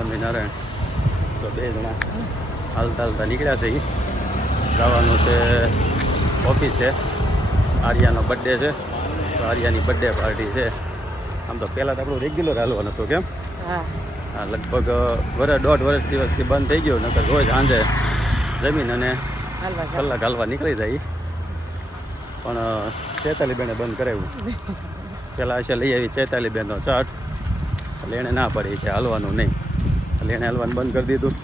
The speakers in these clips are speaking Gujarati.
સ્વામિનારાયણ. તો બે જણા હાલતા હાલતા નીકળ્યા છે એ જવાનું છે ઓફિસે આર્યાનો બર્થડે છે. તો આર્યાની બર્થડે પાર્ટી છે. આમ તો પહેલાં તો આપણું રેગ્યુલર હાલવાનું હતું કેમ? હા. લગભગ વર્ષ દોઢ વર્ષ દિવસથી બંધ થઈ ગયું નકર રોજ સાંજે જમીન અને કલાક હાલવા નીકળી જાય પણ ચેતાલી બેને બંધ કરાવ્યું. પહેલાં હશે લઈ આવી ચેતાલી બેનનો ચાટ એટલે એણે ના પડી કે હાલવાનું નહીં. એટલે એણે હાલવાનું બંધ કરી દીધું.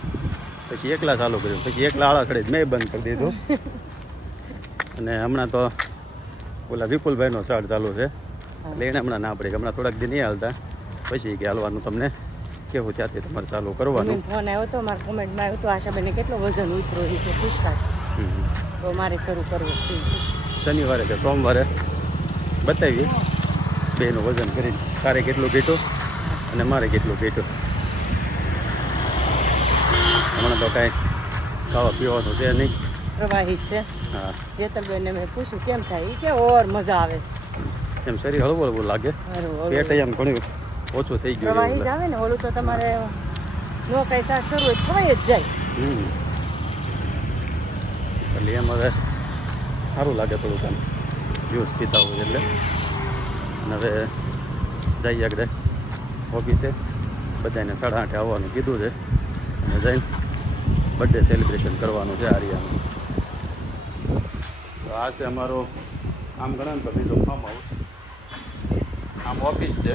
પછી એકલા ચાલુ કર્યું. પછી એકલા આળા ખડે મેં બંધ કરી દીધું. અને હમણાં તો ઓલા વિપુલભાઈનો ચાટ ચાલુ છે. એટલે એને હમણાં ના પડી. કે હમણાં થોડાક દી નહીં હાલતા. પછી કે હાલવાનું તમને કેવું ત્યાંથી તમારે ચાલુ કરવાનું. ફોન આવ્યો તો મારા કોમેન્ટમાં આવ્યું તો આશાબેને કેટલો વજન ઉતરો એ છે. તો મારે શરૂ કરવું શનિવારે કે સોમવારે બતાવીએ. બેનું વજન કરીને. તારે કેટલું ઘટ્યું? અને મારે કેટલું ઘટ્યું? હમણાં તો કાંઈ ખાવા પીવાનું છે નહીં. પ્રવાહી છે. હા. જેતલબેનને મેં પૂછ્યું કેમ થાય? એ કે ઓર મજા આવે છે. એમ શરીર હળવું હળવું લાગે પેટ એમ ઘણું ઓછું થઈ ગયું પ્રવાહી જ આવે ને ઓલું તો તમારે નો કઈ શાક કરવું હોય તો ખવાઈ જ જાય. એટલે એમ હવે સારું લાગે થોડુંક આમ. જ્યુસ પીતા હોય એટલે. અને હવે જઈએ આગળ. ઓફિસે. બધાને સાડા આઠે આવવાનું કીધું છે. અને જઈને બર્થડે સેલિબ્રેશન કરવાનું છે આર્યાનું. તો આ છે અમારો આમ ગણે ને તો બીજો ફાર્મ હાઉસ આમ ઓફિસ છે.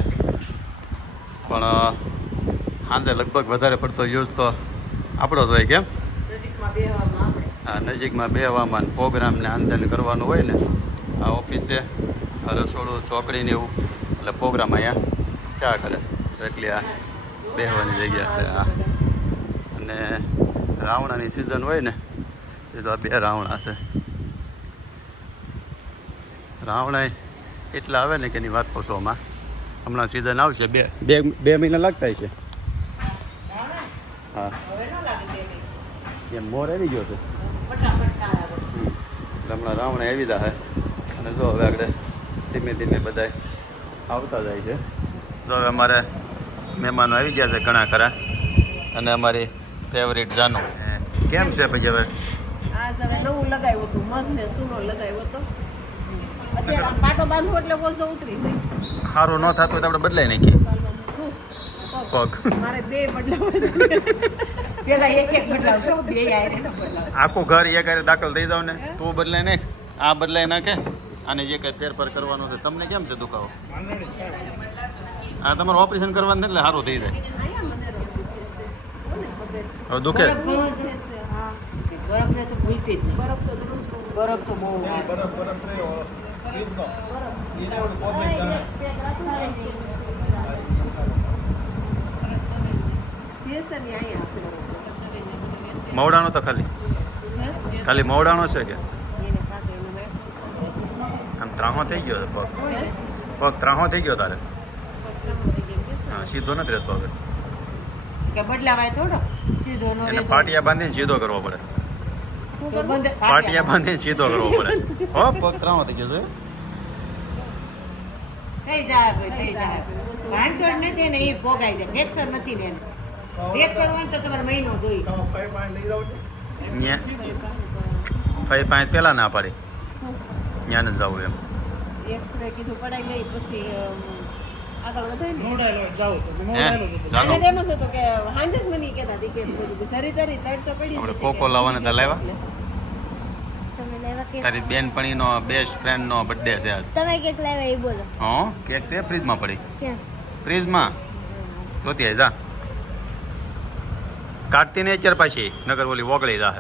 પણ સાંજે લગભગ વધારે પડતો યુઝ તો આપણો જ હોય કેમ? આ નજીકમાં બેહવામાં પ્રોગ્રામ ને આંદન કરવાનું હોય ને આ ઓફિસે છે. રસોડું ચોકડી ને એવું. એટલે પ્રોગ્રામ અહીંયા ચા કરે. એટલી આ બેહવાની જગ્યા છે આ અને રાવણાની સિઝન હોય ને એ તો આ બે રાવણા છે. રાવણા એટલા આવે ને કે એની વાત પૂછો હમણાં સિઝન આવશે બે. બે બે મહિના લાગતા છે હા. એમ મોર આવી ગયો છે હમણાં રાવણ આવી દા અને જો હવે આગળ ધીમે ધીમે બધા આવતા જાય છે. જો હવે અમારે મહેમાનો આવી ગયા છે ઘણા ખરા. અને અમારી ફેવરિટ જાનુ? કેમ છે ભાઈ હવે? આ હવે નવું લગાવ્યું હતું મધ ને સૂનો લગાવ્યો હતો. અત્યારે આમ કાંટો બાંધવો એટલે વસ્તુ ઉતરી જાય. સારું ન થતું હોય તો આપણે બદલાઈ નાખીએ. પગ. મારે બે બદલાવ પેલા એક એક બદલાવશો બે આયરે ન બદલાવ આખું ઘર એક હારે દાખલ થઈ જાવ ને તું બદલાઈ નાખ આ બદલાઈ નાખે અને જે કંઈ ફેરફાર કરવાનો છે તમને કેમ છે દુખાવો? આ તમારું ઓપરેશન કરવાનું એટલે સારું થઈ જાય અહીંયા મને રમતું છે. કોને ખબર? હવે દુખે? બરફ ને તો ભૂલતી જ બરફ તો બરફ તો બહુ આવે. સેશન ય અહીંયા છે. મવડાનો તો ખાલી. ખાલી મવડાનો છે કે. આમ ત્રાહો થઈ ગયો પગ. પગ ત્રાહો થઈ ગયો તારે? હા સીધો નથી રહેતો હવે. કે બદલાવાય થોડો? સીધો નો એટલે પાટિયા બાંધીને સીધો કરવો પડે. પાટિયા બાંધીને સીધો કરવો પડે. હો પગ ત્રાહો થઈ ગયો છે. થઈ જાય ભાઈ, થઈ જાય. ભાંગતોડ નથી ને એ ભોગાઈ જાય ફ્રેક્ચર નથી ને ફ્રેક્ચર હોય તો તમારે મહિનો જોઈ ફઈ પાંચ પહેલાં ના. પાડી. ત્યાં નથી જવું એમ. એક્સરે કીધું પડાઈ લઈ પછી ને. લાવવાને તો લાવ્યા? તારી બેનપણીનો બેસ્ટ ફ્રેન્ડનો બર્થડે છે આજ. તમે કેક લાવ્યા એ બોલો. હા કેક તે ફ્રીજમાં પડી. ક્યાં ફ્રીજમાં? જોતી આય જા. કાઢતી નહીં અત્યારે પાછી. નગર બોલી વોગળી જા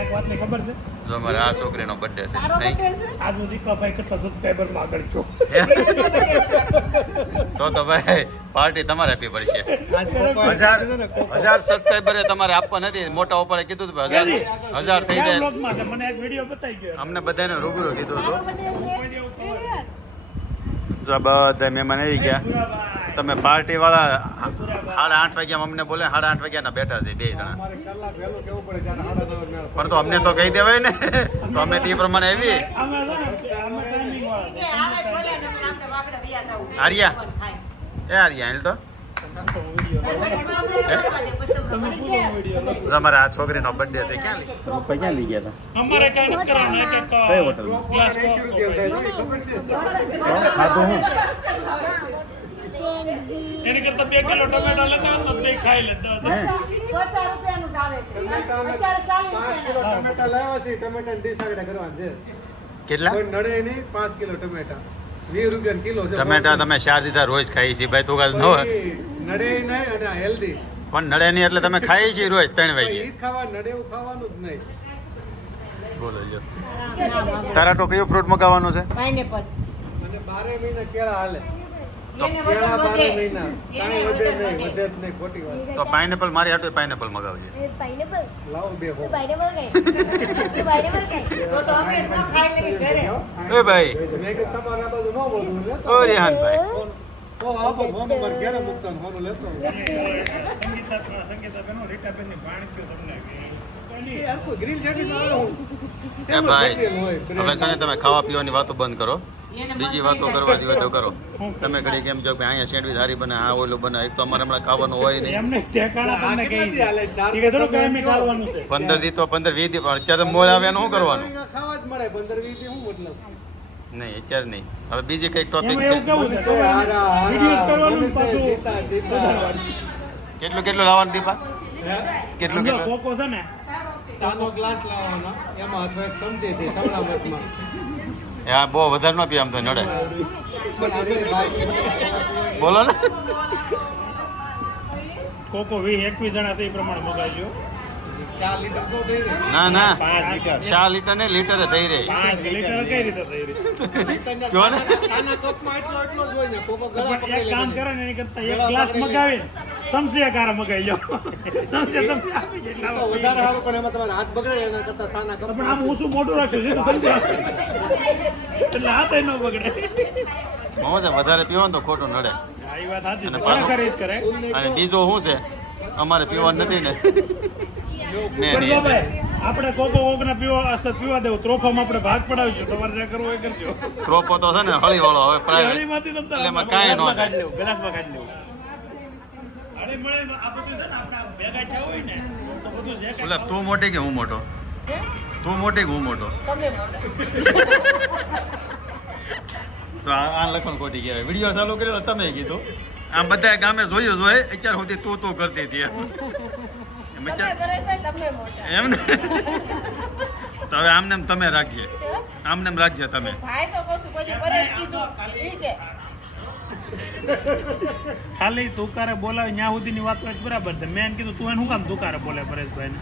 એક વાતની ખબર છે? જો આ છોકરીનો બર્થડે છે. આગળ તો તો ભાઈ પાર્ટી તમારે આપવી પડશે. હજાર હજાર સબસ્ક્રાઈબરે તમારે આપવા નથી. મોટા ઉપર કીધું હતું હજાર હજાર થઈ જાય. બ્લોગમાં છે? મને એક વીડિયો બતાવી ગયો અમને બધાને રૂબરૂ કીધું હતું. જો આ બધા મહેમાન આવી ગયા. તમે પાર્ટી વાળા સાડા આઠ વાગ્યા અમને બોલે સાડા આઠ વાગ્યાના બેઠા છે બે જણા. પણ તો અમને તો કહી દેવાય ને. તો અમે તે પ્રમાણે આવી અમે છે ને, અમે timing વાળા છે. કે આવે ભલે ને આપણે વાપરે વ્યાજ આવું. આર્યા. એ આર્યા એલ તો. હું તમારે આ છોકરીનો બર્થડે છે ક્યાં લઈ? પપ્પા ક્યાં લઈ ગયા અમારે કાંઈ એક એક કઈ હોટલ હું એની કરતા બે કિલો ટમેટા લેતા હોત તો બે ખાઈ લેતા. હે? પચાસ રૂપિયાનું જ આવે છે. અત્યારે ચાલીસ રૂપિયાનું. ટમેટા લાવ્યા છે ટમેટા ડીશ આગળ કરવાનું છે. કેટલા? નડે નહીં પાંચ કિલો ટમેટા. વીસ રૂપિયા કિલો છે. ટમેટા તમે ચાર દીધા રોજ ખાઈ છે ભાઈ તું કાલ નો નડે નહીં અને હેલ્ધી પણ નડે નહીં એટલે તમે ખાઈ છે રોજ ત્રણ વાગે. ખાવા નડે એવું ખાવાનું જ નહીં. બોલો જો. તારા તો કયો ફ્રૂટ મગાવવાનું છે? પાઇનેપલ અને બારે મહિના કેળા હાલે. તો પાઇનેપલ મારી હાટુ પાઇનેપલ મગાવજે. પાઇનેપલ લાવો બે હો. પાઇનેપલ કઈ પાઇનેપલ કઈ તો તો અમે ન ખાઈ લઈએ ઘરે. એ ભાઈ. મેં કીધું તમારે બાજુ ન મળતું ને ઓ આપો ફોન નંબર ફોન લેતો. સંગીતા તમને ગ્રીલ જેટી આવે શેનું ભાઈ હવે છે તમે ખાવા પીવાની વાતો બંધ કરો. બીજી વાતો કરવાથી કરવા દે. તો કરો. તમે ઘડી કેમ છો? કે અહીંયા સેન્ડવિચ હારી બને આ ઓલું બને. એક તો અમારે હમણાં ખાવાનું હોય નહીં. પંદર દી તો પંદર વીસ દી અત્યારે મોજ આવે શું કરવાનું? અહીંયા ખાવા જ મળે. પંદર વીસથી શું મતલબ? નહીં અત્યારે નહીં. હવે બીજી કંઈક ટોપિક છે. કેટલું કેટલું લાવવાનું દીપા? કેટલું કેટલું? કોકો છે ને? ચાનો ગ્લાસ લાવવાનો. એમાં અથવા સમજી હતી સવડામતમાં હા બહુ વધારે ન પી આમ તો નડે. બોલો ને. કોકો વી એકવીસ જણા છે એ પ્રમાણે મગાવજો. ના ના. ચાર લીટર ને લીટર થઈ રહી. કામ કરે ને એની કરતા એક ગ્લાસ મગાવીને સમસ્યા કાર મગાઈ લો સમસ્યા સમસ્યા આપી તો વધારે સારું પણ એમાં તમારે હાથ બગડે એના કરતા સાના પણ આમ હું શું મોટું રાખ્યું છે સમજ્યા એટલે હાથ ન બગડે. મોજ વધારે પીવો તો ખોટું નડે. હા, વાત સાચી છે. અને પાછું- જ કરે? અને બીજું શું છે? અમારે પીવાનું નથી ને. ભાઈ આપણે કોકો કોકને પીવો અસર પીવા દેવું. ત્રોફામાં આપણે ભાગ પડાવીશું. તમારે જે કરવું એ કરજો. ત્રોફો તો છે ને હળી વાળો હવે હળીમાંથી તમ તારે એટલે એમાં કાંઈ ન ગ્લાસમાં કાઢી લેવું, ને તો બધું બોલે તું મોટી કે હું મોટો? તું મોટી કે હું મોટો? તો આ લખણ ખોટી કહેવાય. વીડિયો ચાલુ કર્યો તમે કીધું. આમ બધા ગામે જોયું હોય અત્યાર સુધી તું તું કરતી હતી એમ. ને તો હવે આમને એમ તમે રાખજે. આમને એમ રાખજે તમે. ભાઈ તો કીધું. ખાલી તુકારે બોલાવે ત્યાં સુધીની વાત વાત બરાબર છે. મેં કીધું તું એને શું કામ તુકારે બોલે પરેશભાઈ ને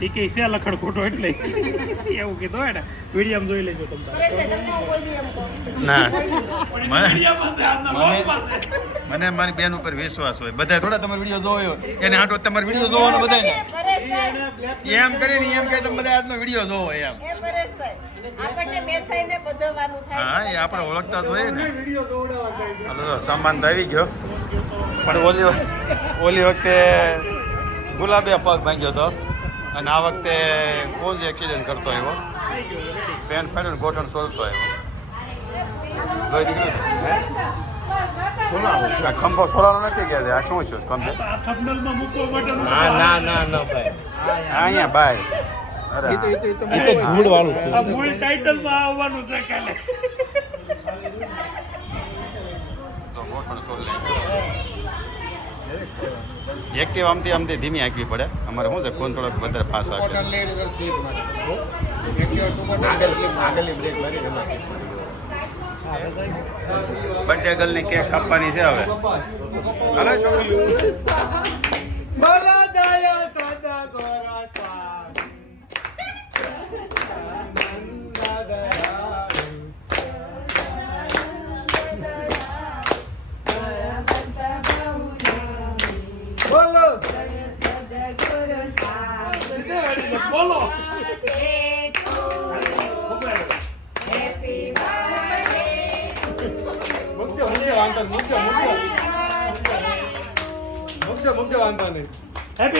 એ કે છે લખડ ખોટો એટલે. એવું કીધું હોય ને. વીડિયો જોઈ લેજો તમને ના. મને મારી બેન ઉપર વિશ્વાસ હોય. બધા થોડા તમારો વીડિયો જોયો એને આટો તમારો વીડિયો જોવાનો બધાને પરેશભાઈ. એમ કરીને એમ કે તમે બધા આજનો વીડિયો જોવો એમ. આપણને મેં થઈને બધવાનું થાય હા એ આપણે ઓળખતા જ હોય ને. સામાન તો આવી ગયો. પણ ઓલી ઓલી વખતે ગુલાબે પગ ભાંગ્યો હતો અને આ વખતે કોણ જે એક્સિડન્ટ કરતો આવ્યો? પેન ફાડ્યું ગોઠણ સોલતો આવ્યો. લોહી નીકળ્યું ખંભો સોલાનો નથી કે આ શું છું ખંભે? ના ના ના ના ભાઈ. અહીંયા બાય. અરે એ તો એ તો એ તો એ તો ધૂળ વાળું આ મૂળ ટાઇટલમાં આવવાનું છે કાલે. એક્ટિવ આમથી આમથી ધીમી આંકવી પડે. અમારે શું છે કોણ થોડોક વધારે પાસ આવે બર્થડે ગર્લની કેક કાપવાની છે હવે. હાલો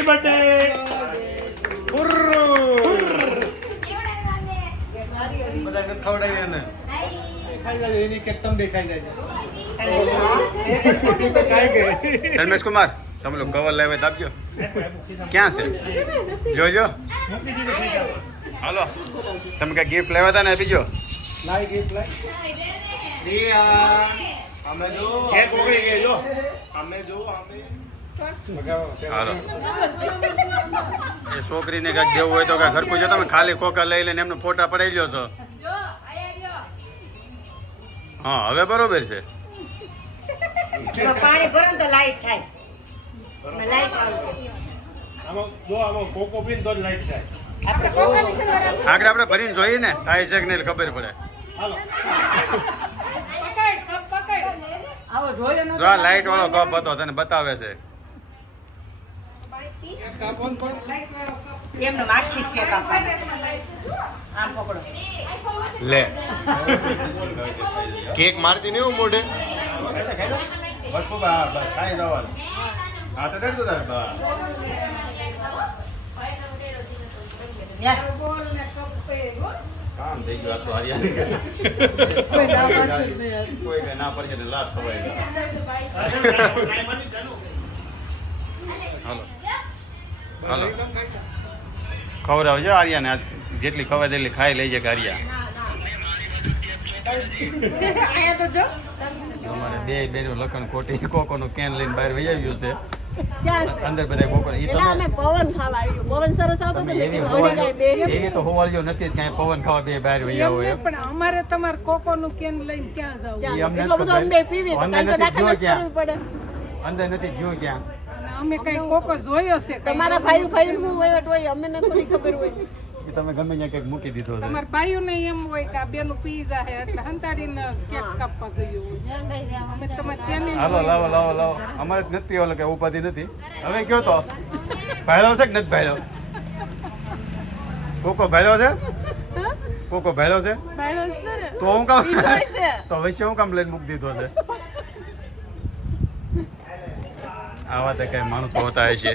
બર્થડે બુર્રુ. બધાને ખવડાવી એને એની કેક તમે જાય ધર્મેશ કુમાર તમે લોકો કવર લેવે તો આપજો ક્યાં છે? જોજો. હાલો. તમે કઈ ગિફ્ટ લેવા હતા ને આપી જો. લાઈ ગીત લાઈ અમે જો. અમે જો અમે. હાલો. એ છોકરીને કાંઈક દેવું હોય તો કાંઈ ઘરકું છે તમે ખાલી કોકા લઈ લઈને એમને ફોટા પડાવી લ્યો છો. હા હવે બરોબર છે. પાણી ભરો તો લાઈટ થાય. લાઈટ આમાં જો આમાં કોકો પીને તો લાઈટ થાય. આગળ આપણે ભરીને જોઈએ ને થાય છે કે નહીં ખબર પડે. જો આ લાઈટ વાળો કપ હતો તને બતાવે છે. એમને માખી જ કેક. આમ પકડો. લે. કેક મારતી ને એવું મોઢે. ખાઈ જવાનું હા તો કામ થઈ ગયું આ તો હરિયાણી કોઈ ના તો લાભ ખવાય. હાલો. હાલો. ખવડાવજો આર્યાને જેટલી ખવાય તેટલી ખાઈ લઈ જાય આર્યા. અહીંયા તો જો. અમારે બે બેનું લખણ ખોટી કોકોનું કેન લઈને બહાર વહી આવ્યું છે. અંદર બધા કોકો અમે તમે પવન ખાવા આવ્યું. પવન સરસ આવતો એવી તો હોવાળીઓ નથી જ ક્યાંય પવન ખાવા બે બહાર વહી આવો એમ. પણ અમારે તમારે કોકોનું કેન લઈને ક્યાં જાવ? અમને એટલો બધો અમે પીવી તો અંદર નથી ગયું ક્યાં. અમે કઈ કોકો જોયો છે તમારા ભાઈ ભાઈ નું હોય હોય અમને ન થોડી ખબર હોય. તમે ગમે ત્યાં કંઈક મૂકી દીધો છે. તમારા ભાઈઓને એમ હોય કે આ બેનું પીઝા હે એટલે હંતાડીને કેક કાપવા ગયું અમે તમે તેને હાલો લાવો લાવો લાવો. અમારે જ નથી ઓલો કે ઉપાધિ નથી. હવે કયો તો? ભાઈલો છે કે નથી ભાઈલો કોકો ભાઈલો છે? કોકો ભાઈલો છે? ભાઈઓ છે ને. તો હું કામ. તો હવે હું કામ લઈને મૂકી દીધો છે? આવા તો કઈ માણસો હોતા હશે.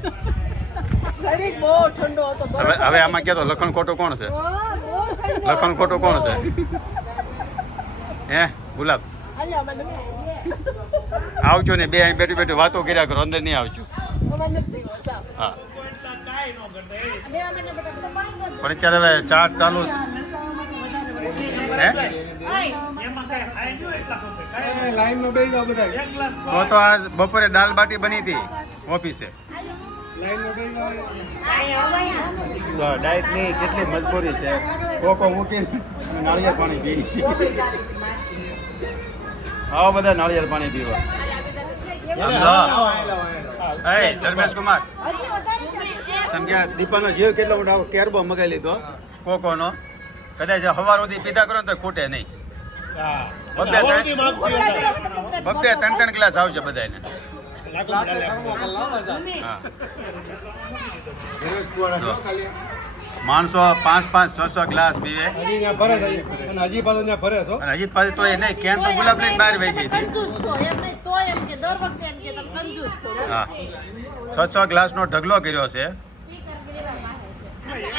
હતો હવે હવે આમાં કહેતો લખણ ખોટું કોણ છે? હા, બહુ ઠંડો લખણ ખોટું કોણ છે? હે ગુલાબ? આવજો ને બે અહીં બેઠું બેઠી વાતો કર્યા કરો અંદર નહીં આવજો. હા. પણ અત્યારે હવે ચાટ ચાલુ છે. હે? ગ્લાસ તો આ બપોરે દાલ બાટી બની હતી ઓફિસે. લાઈનમાં બેસી જાઓ ડાયટની કેટલી મજબૂરી છે. કોકો મૂકીને નાળિયેર પાણી પીવી છે. આવો બધા નાળિયેર પાણી પીવા. ધર્મેશ કુમાર. તમે ક્યાં દીપાનો જીવ કેટલો મોટો કેરબો મગાવી લીધો કોકોનો. કદાચ હવાર સુધી પીધા કરો તો ખૂટે નહીં. હા. બબ્બે ત્રણ ત્રણ ગ્લાસ આવશે બધાને માણસો પાંચ પાંચ છ છ ગ્લાસ પીવે. હજી પાસે ભરે છે અને હજી પાછું ત્યાં ભરે છો? અને હજી પાછી તો એ નહીં કેન તો ગુલાબ લઈને બહાર વહી ગઈ હતી. કંજૂસ છો એમ નહીં તો એમ કે દર વખતે એમ કે તમે કંજૂસ છો. હા. છ છ ગ્લાસનો ઢગલો કર્યો છે.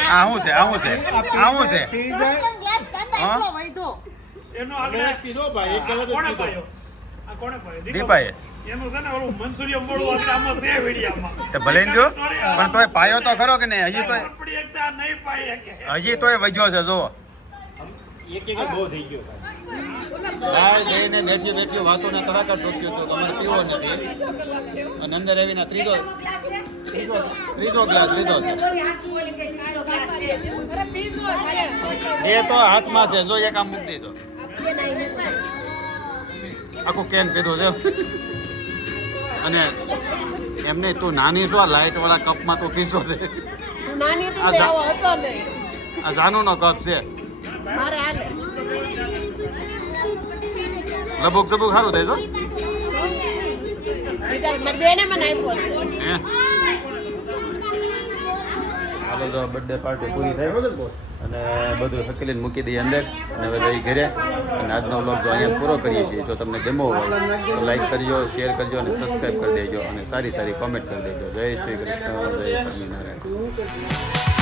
આ શું છે આવું છે આવું છે? એનો આપણે પીધો ભાઈ એક આ કોણે પાયો? આ કોણે પાયો? દીપાએ. એનું છે ને ઓલું મનસુરિયમ મોડું આપણે આમાં છે વિડીયામાં. તે ભલે જો પણ તોય પાયો તો ખરો કે નહીં? હજી તો નહીં. હજી તોય વજ્યો છે જો એક એક બહુ થઈ ગયો બહાર જઈને બેઠી બેઠી વાતોને તડાકા ઠોક્યો તો તમારે પીવો નથી. અને અંદર આવીને ત્રીજો ત્રીજો ત્રીજો ગ્લાસ લીધો છે. જે તો હાથમાં છે જો એક આમ મૂકી દીધો આખું કેન પીધો છે. અને એમ નહીં તું નાની છો લાઈટ વાળા કપમાં તું પીશો હતી આ જાનો જાનુનો કપ છે. લબુક ઝબુક સારું થાય છો બેને મને આપ્યો હે તો બર્થડે પાર્ટી પૂરી થઈ. અને બધું હકેલીને મૂકી દઈએ અંદર. અને હવે જઈ ઘરે. અને આજનો વ્લોગ જો અહીંયા પૂરો કરીએ છીએ. જો તમને ગમો હોય, તો લાઈક કરજો શેર કરજો અને સબસ્ક્રાઈબ કરી દેજો. અને સારી સારી કોમેન્ટ કરી દેજો. જય શ્રી કૃષ્ણ, જય સ્વામિનારાયણ.